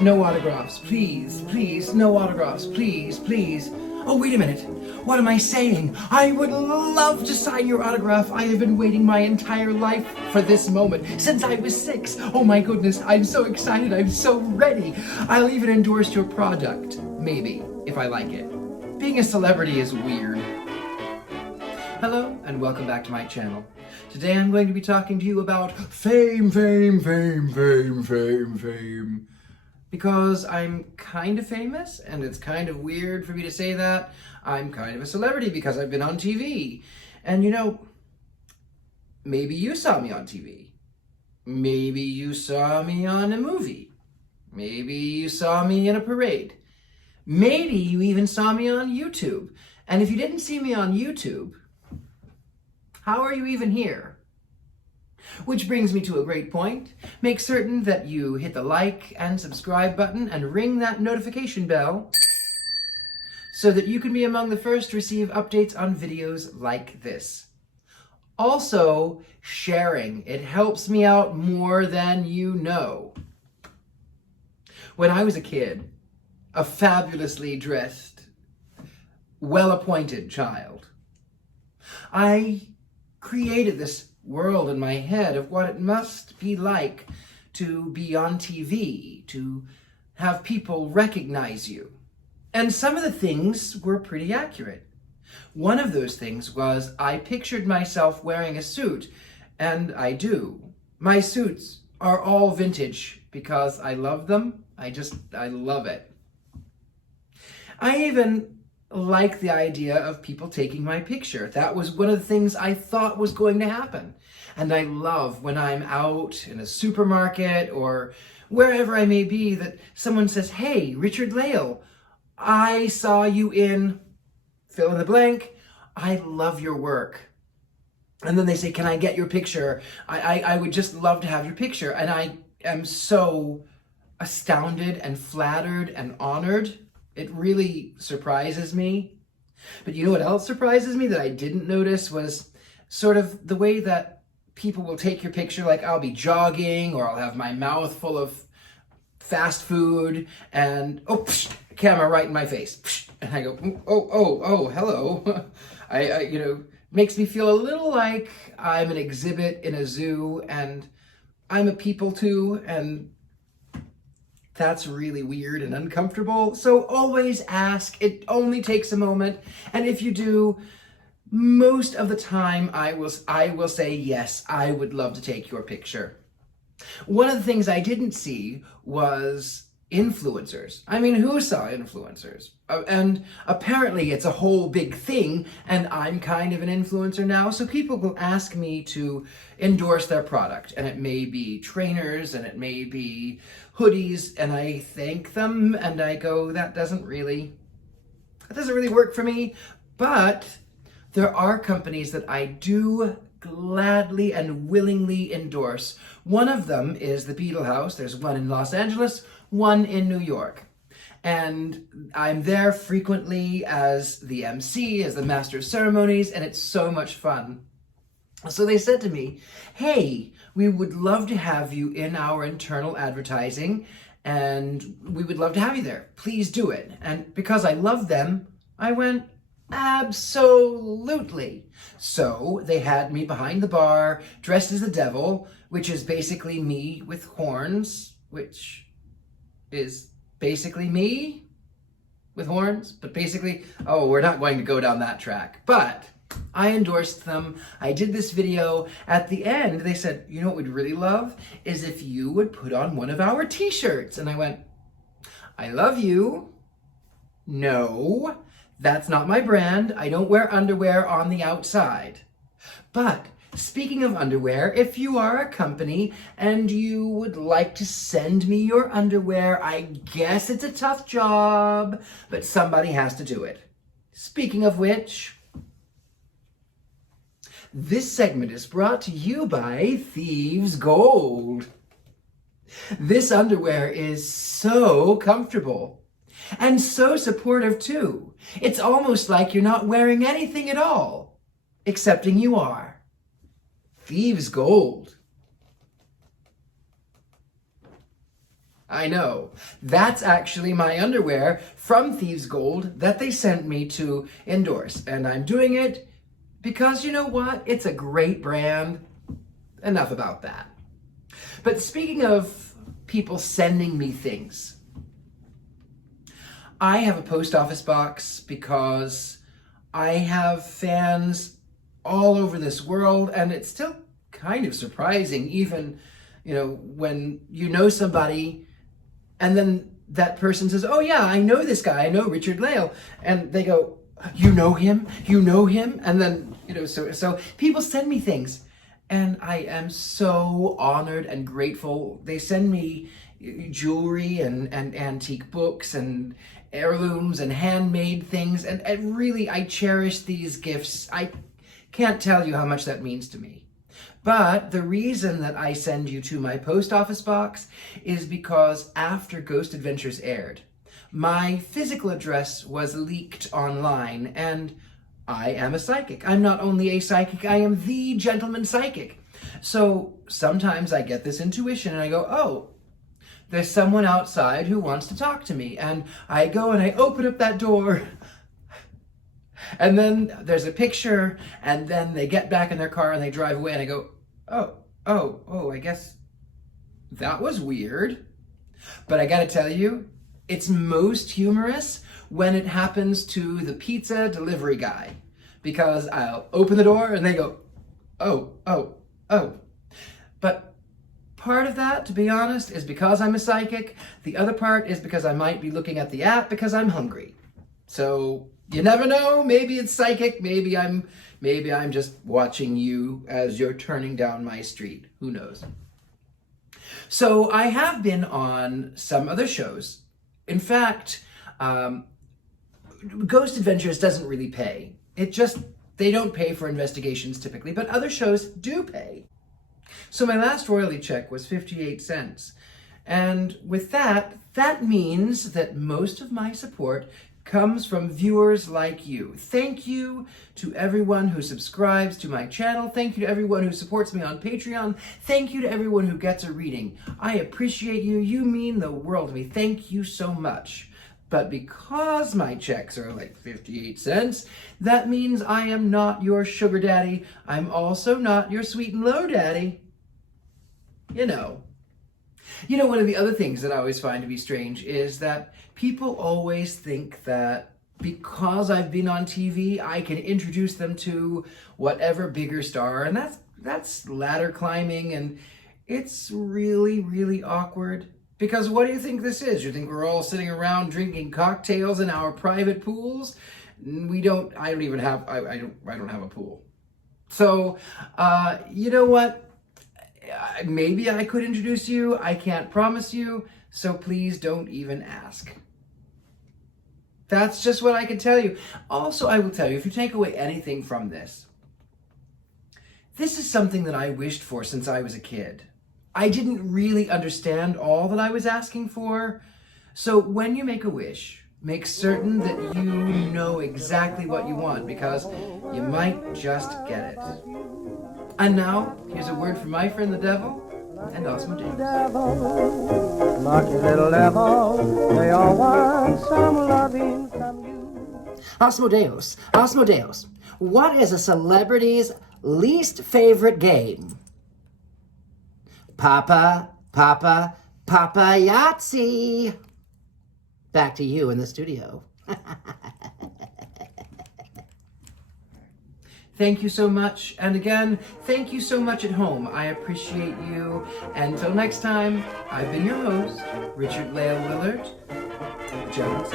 No autographs, please, please, no autographs, please, please. Oh, wait a minute. What am I saying? I would love to sign your autograph. I have been waiting my entire life for this moment, since I was 6. Oh my goodness, I'm so excited, I'm so ready. I'll even endorse your product, maybe, if I like it. Being a celebrity is weird. Hello, and welcome back to my channel. Today I'm going to be talking to you about fame. Because I'm kind of famous, and it's kind of weird for me to say that. I'm kind of a celebrity because I've been on TV. And you know, maybe you saw me on TV. Maybe you saw me on a movie. Maybe you saw me in a parade. Maybe you even saw me on YouTube. And if you didn't see me on YouTube, how are you even here? Which brings me to a great point. Make certain that you hit the like and subscribe button and ring that notification bell so that you can be among the first to receive updates on videos like this. Also, sharing. It helps me out more than you know. When I was a kid, a fabulously dressed, well-appointed child, I created this world in my head of what it must be like to be on TV, to have people recognize you. And some of the things were pretty accurate. One of those things was I pictured myself wearing a suit, and I do. My suits are all vintage because I love them. I love it. I even like the idea of people taking my picture. That was one of the things I thought was going to happen. And I love when I'm out in a supermarket or wherever I may be that someone says, "Hey, Richard-Lael, I saw you in fill in the blank. I love your work." And then they say, "Can I get your picture? I would just love to have your picture." And I am so astounded and flattered and honored. It really surprises me. But you know what else surprises me that I didn't notice was sort of the way that people will take your picture. Like I'll be jogging or I'll have my mouth full of fast food and camera right in my face. And I go, oh, hello. I makes me feel a little like I'm an exhibit in a zoo and I'm a people too, and that's really weird and uncomfortable. So always ask. It only takes a moment. And if you do, most of the time I will say, yes, I would love to take your picture. One of the things I didn't see was influencers. I mean, who saw influencers? And apparently it's a whole big thing, and I'm kind of an influencer now, so people will ask me to endorse their product, and it may be trainers, and it may be hoodies, and I thank them, and I go, that doesn't really work for me, but there are companies that I do gladly and willingly endorse. One of them is the Beetle House. There's one in Los Angeles, one in New York. And I'm there frequently as the MC, as the master of ceremonies, and it's so much fun. So they said to me, "Hey, we would love to have you in our internal advertising, and we would love to have you there. Please do it." And because I love them, I went, absolutely. So they had me behind the bar, dressed as the devil, which is basically me with horns, which is basically me with horns, but basically, we're not going to go down that track. But I endorsed them. I did this video. At the end, they said, "You know what we'd really love is if you would put on one of our t-shirts." And I went, "I love you. No, that's not my brand. I don't wear underwear on the outside. But speaking of underwear, if you are a company and you would like to send me your underwear, I guess it's a tough job, but somebody has to do it." Speaking of which, this segment is brought to you by Thieves Gold. This underwear is so comfortable and so supportive too. It's almost like you're not wearing anything at all, excepting you are. Thieves Gold. I know. That's actually my underwear from Thieves Gold that they sent me to endorse. And I'm doing it because you know what? It's a great brand. Enough about that. But speaking of people sending me things, I have a post office box because I have fans all over this world, and it's still kind of surprising, even, when you know somebody and then that person says, oh yeah, I know this guy, I know Richard-Lael, and they go, you know him? You know him? And then, so people send me things, and I am so honored and grateful. They send me jewelry and antique books and heirlooms and handmade things, and really I cherish these gifts. I can't tell you how much that means to me. But the reason that I send you to my post office box is because after Ghost Adventures aired, my physical address was leaked online, and I am a psychic. I'm not only a psychic, I am the gentleman psychic. So sometimes I get this intuition and I go, oh, there's someone outside who wants to talk to me. And I go and I open up that door, and then there's a picture, and then they get back in their car and they drive away, and I go, oh, I guess that was weird. But I gotta tell you, it's most humorous when it happens to the pizza delivery guy, because I'll open the door and they go, oh. But part of that, to be honest, is because I'm a psychic. The other part is because I might be looking at the app because I'm hungry. So you never know. Maybe it's psychic. Maybe I'm just watching you as you're turning down my street. Who knows? So I have been on some other shows. In fact, Ghost Adventures doesn't really pay. They don't pay for investigations typically, but other shows do pay. So my last royalty check was 58 cents. And with that means that most of my support comes from viewers like you. Thank you to everyone who subscribes to my channel. Thank you to everyone who supports me on Patreon. Thank you to everyone who gets a reading. I appreciate you. You mean the world to me. Thank you so much. But because my checks are like 58 cents, that means I am not your sugar daddy. I'm also not your sweet and low daddy. One of the other things that I always find to be strange is that people always think that because I've been on TV, I can introduce them to whatever bigger star, and that's ladder climbing, and it's really, really awkward. Because what do you think this is? You think we're all sitting around drinking cocktails in our private pools? I don't have a pool. So, you know what? Maybe I could introduce you. I can't promise you. So please don't even ask. That's just what I can tell you. Also, I will tell you, if you take away anything from this is something that I wished for since I was a kid. I didn't really understand all that I was asking for. So when you make a wish, make certain that you know exactly what you want, because you might just get it. And now, here's a word from my friend the devil and Asmodeus. Lucky little devil, they all want some loving from you. Asmodeus, what is a celebrity's least favorite game? Papa Yahtzee. Back to you in the studio. Thank you so much. And again, thank you so much at home. I appreciate you. Until next time, I've been your host, Richard-Lael Lillard. Jones.